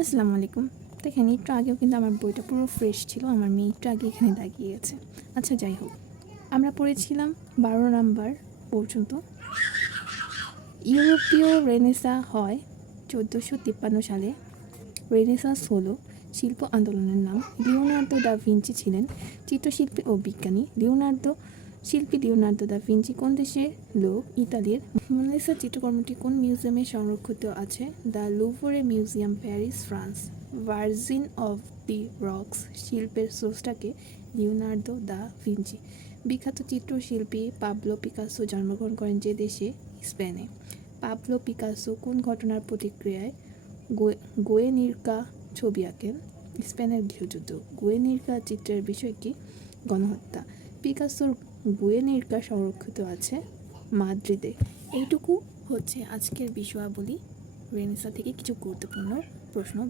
আসসালামু আলাইকুম। দেখেন, একটু আগেও কিন্তু আমার বইটা পুরো ফ্রেশ ছিল, আমার মেয়ে একটু আগে এখানে দাগিয়ে আচ্ছা যাই হোক। আমরা পড়েছিলাম বারো নাম্বার পর্যন্ত। ইউরোপীয় রেনেসা হয় চোদ্দোশো তিপ্পান্ন সালে। রেনেসাস হলো শিল্প আন্দোলনের নাম। লিওনার্দো দা ভিঞ্চি ছিলেন চিত্রশিল্পী ও বিজ্ঞানী। লিওনার্দো শিল্পী লিওনার্দো দা ভিঞ্চি কোন দেশের লোক? ইতালির। মোনালিসা চিত্রকর্মটি কোন মিউজিয়ামে সংরক্ষিত আছে? The Louvre museum, Paris, France. Virgin of the rocks শিল্পের স্রষ্টাকে লিওনার্দো দা ভিঞ্চি। বিখ্যাত চিত্রশিল্পী পাবলো পিকাসো জন্মগ্রহণ করেন যে দেশে? স্পেনে। পাবলো পিকাসো কোন ঘটনার প্রতিক্রিয়ায় গোয়ে- গোয়েনিরকা ছবি আঁকেন? স্পেনের গৃহযুদ্ধ। গোয়েনিরকা চিত্রের বিষয় কি? গণহত্যা। পিকাসোর গোয়েনিরকা সংরক্ষিত আছে মাদ্রিদে। এইটুকু হচ্ছে আজকের বিষয়াবলী। রেনেসা থেকে কিছু গুরুত্বপূর্ণ প্রশ্ন